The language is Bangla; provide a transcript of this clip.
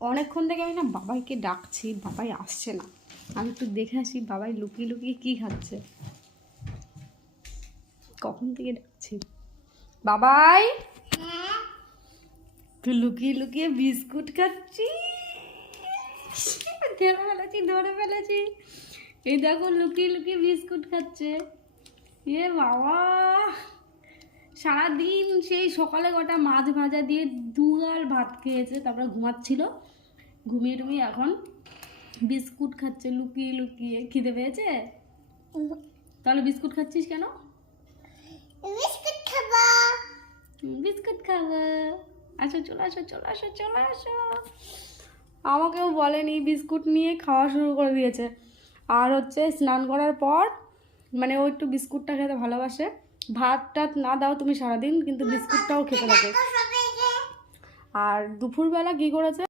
অনেকক্ষণ থেকে আমি না বাবাইকে ডাকছি, বাবাই আসছে না। আমি একটু দেখে আসি বাবাই লুকিয়ে লুকিয়ে কী খাচ্ছে। কখন থেকে ডাকছি, বাবাই তুই লুকিয়ে লুকিয়ে বিস্কুট খাচ্ছি। ধরে ফেলেছি। এই দেখো লুকিয়ে লুকিয়ে বিস্কুট খাচ্ছে। এ বাবা, সারাদিন সেই সকালে কটা মাছ ভাজা দিয়ে দুগাল ভাত খেয়েছে, তারপরে ঘুমাচ্ছিল, ঘুমিয়ে টুমিয়ে এখন বিস্কুট খাচ্ছে লুকিয়ে লুকিয়ে। খিদে পেয়েছে? তাহলে বিস্কুট খাচ্ছিস কেন? বিস্কুট খাবো। বিস্কুট খাবো। আসো, চলে আসো, চলে আসো, চলে আসো। আমাকেও বলেনি, বিস্কুট নিয়ে খাওয়া শুরু করে দিয়েছে। আর হচ্ছে স্নান করার পর, মানে ও একটু বিস্কুটটা খেতে ভালোবাসে। ভাত টাত না দাও তুমি সারাদিন, কিন্তু বিস্কুটটাও খেতে থাকে। আর দুপুরবেলা কী করেছে,